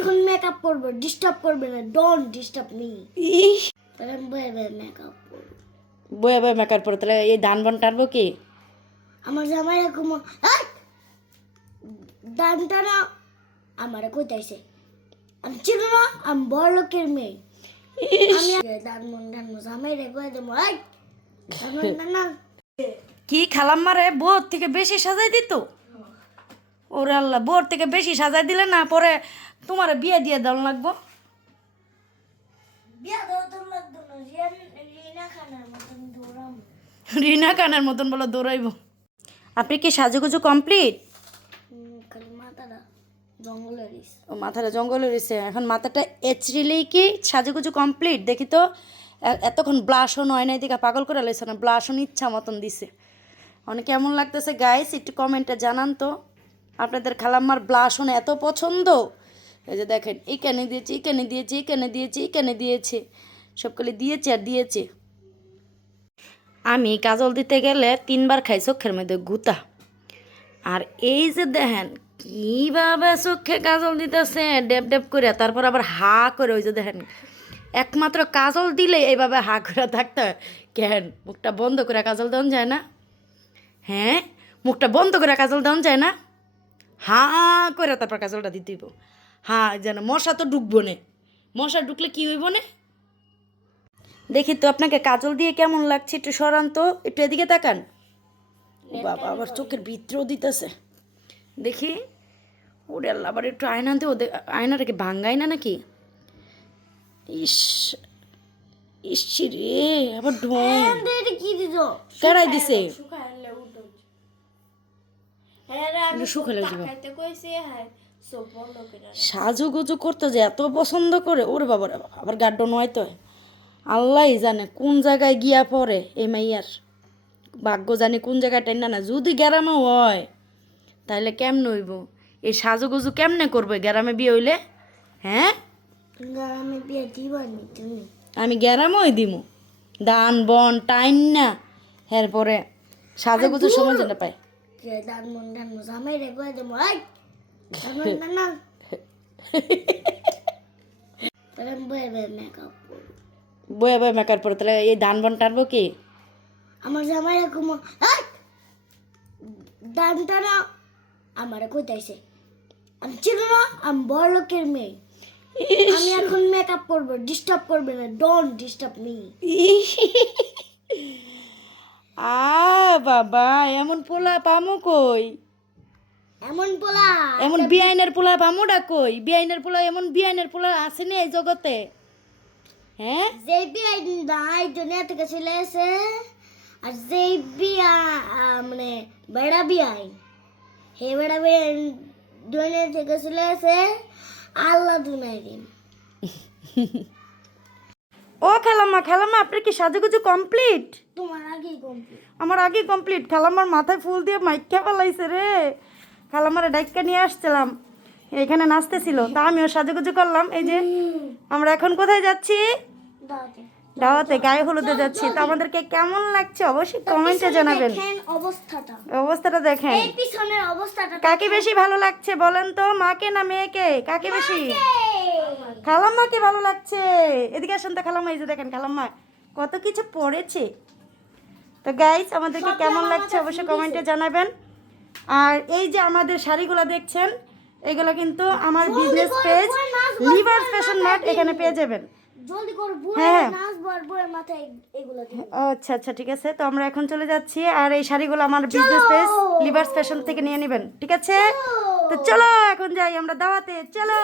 এখন মেকআপ করব, ডিস্টার্ব করবে না, ডোন্ট ডিস্টার্ব মি। ইস, তাহলে আমি বয়ে বয়ে মেকআপ করব। বয়ে বয়ে মেকার পরে তাহলে এই ধান বন টানবো কি? আমার জামাই এরকম দানটা না আমার কইতাইছে, আমি ছিল না, আমি বড় লোকের মেয়ে। আমি দান জামাই রে কয়ে দেবো না। কি খালাম্মারে বোর থেকে বেশি সাজাই দিত? ওরে আল্লাহ, বোর থেকে বেশি সাজাই দিলে না পরে তোমার বিয়ে দিয়ে দেওয়া লাগবো। বিয়া দাও তো লাগতো না, রিনা খানের মতন দৌড়াম। রিনা কানের মতন বলে দৌড়াইব। আপনি কি সাজুগুজু কমপ্লিট? খালি মাথাটা জঙ্গলে দিস। ও মাথাটা জঙ্গলে রয়েছে, এখন মাথাটা এচড়িলেই কি সাজুগুজু কমপ্লিট? দেখি তো এতক্ষণ ব্লাশন হয় নাই দিকে পাগল করে লাইছে না, ব্লাশন ইচ্ছা মতন দিছে। অনেক কেমন লাগতেছে গাইস একটু কমেন্টে জানান তো, আপনাদের খালাম্মার ব্লাশন এত পছন্দ। এই যে দেখেন, এখানে দিয়েছে, এখানে দিয়েছে, এখানে দিয়েছে, এখানে দিয়েছে, সবগুলি দিয়েছে আর দিয়েছে। আমি কাজল দিতে গেলে 3বার খাই চোখের মধ্যে গুতা। আর এই যে দেখেন কীভাবে চোখে কাজল দিতেছে ডেপ ডেপ করে, তারপর আবার হা করে। ওই যে দেখেন, একমাত্র কাজল দিলে এইভাবে হা করে থাকতে হয়। কেন মুখটা বন্ধ করে কাজল দেওয়া যায় না? হ্যাঁ, মুখটা বন্ধ করে কাজল দেওয়া যায় না? হা করে তারপর কাজলটা দিতে হইব। হ্যাঁ, যেন মশা তো ঢুকবো না, মশা ঢুকলে কি হইব না। দেখি তো আপনাকে কাজল দিয়ে কেমন লাগছে, একটু সরান তো, একটু এদিকে তাকান। ও বাবা, আবার চোখের ভিতরেও দিতেছে। দেখি, ওরে আল্লাহ, আবার একটু আয়না দিয়ে আয়নাটা কি ভাঙ্গাই না নাকি? ইস ইস রে, আবার ঢোং কি দিত কেড়াই দিছে। শুকাইলে উঠো। হ্যাঁ রে, আমি শুকাইলে দিব। খাইতে কইছি, হ্যাঁ সব বন্ধ করে। সাজুগুজু করতে যে এত পছন্দ করে, ওরে বাবা রে বাবা, আবার গাড্ড নয় তো। আল্লাহ জানে কোন জায়গায় গিয়া পড়ে এই মাইয়ার ভাগ্য, জানি কোন জায়গায় টেন না। যদি গ্রামে হয় তাহলে কেমনে হইব? এই সাজুগুজু কেমনে করবে গ্রামে বিয়ে হইলে? হ্যাঁ, গ্রামে বিয়ে দিবানি তুমি? আমি গ্রামই দিমু, দান বন টাইন না, এরপরে সাজুগুজু সময় যেটা পাই। দান জামাই রে কয়ে দেবো না। তাহলে আমি বয়ে বয়ে মেকআপ করব। বয়ে বয়ে মেকার পরে তাহলে এই ধান বন টানবো কি? আমার জামাই এরকম দানটা না আমার কইতাইছে, আমি ছিল না, আমি বড় লোকের মেয়ে। আমি এখন মেকআপ করব, ডিস্টার্ব করবে না, ডোন্ট ডিস্টার্ব মি। বাবা, এমন পোলা পামো কই? এমন পোলা এমন বিআইনের পোলা পামোটা কই? বিআইনের পোলা, এমন বিআইনের পোলা আছে না এই জগতে? হ্যাঁ, যে বিয়ে নাই দুনিয়া থেকে চলে এসে, আর যে বিয়া মানে বেড়া বিয়াই, হে বেড়া বিয়ে দুনিয়া থেকে চলে এসে, আল্লাহ দুনাই দিন। ও খালাম্মা, খালাম্মা আপনার কি সাজুগুজু কমপ্লিট? তোমার আগেই কমপ্লিট। আমার আগে কমপ্লিট। খালাম্মার মাথায় ফুল দিয়ে মাইকা ফেলাইছে রে। খালাম্মারে ডাইক্কা নিয়ে আসছিলাম, এখানে নাচতেছিল, তা আমিও সাজুগুজু করলাম। এই যে আমরা এখন কোথায় যাচ্ছি? দাওয়াতে। দাওয়াতে, গায়ে হলুদে যাচ্ছি। তো আমাদেরকে কেমন লাগছে অবশ্যই কমেন্টে জানাবেন। দেখেন অবস্থাটা, অবস্থাটা দেখেন, এই পিছনের অবস্থাটা। কাকে বেশি ভালো লাগছে বলেন তো, মাকে না মেয়েকে? কাকে বেশি? খালাম্মাকে ভালো লাগছে। এদিকে আসেন তো খালাম্মা, এই যে দেখেন খালাম্মা কত কিছু পড়েছে। তো গাইস, আমাদেরকে কেমন লাগছে অবশ্যই কমেন্টে জানাবেন। আর এই যে আমাদের শাড়িগুলো দেখছেন, এগুলো কিন্তু আমার business page liver fashion mart, এখানে পেয়ে যাবেন। জলদি করে হ্যাঁ, বুড়ে নাচবো আর বুড়ে মাথায় এগুলো দিই। আচ্ছা আচ্ছা, ঠিক আছে। তো আমরা এখন চলে যাচ্ছি, আর এই শাড়িগুলো আমার বিজনেস পেজ লিভার ফ্যাশন থেকে নিয়ে নেবেন, ঠিক আছে? তো চলো এখন যাই আমরা দাওয়াতে, চলো।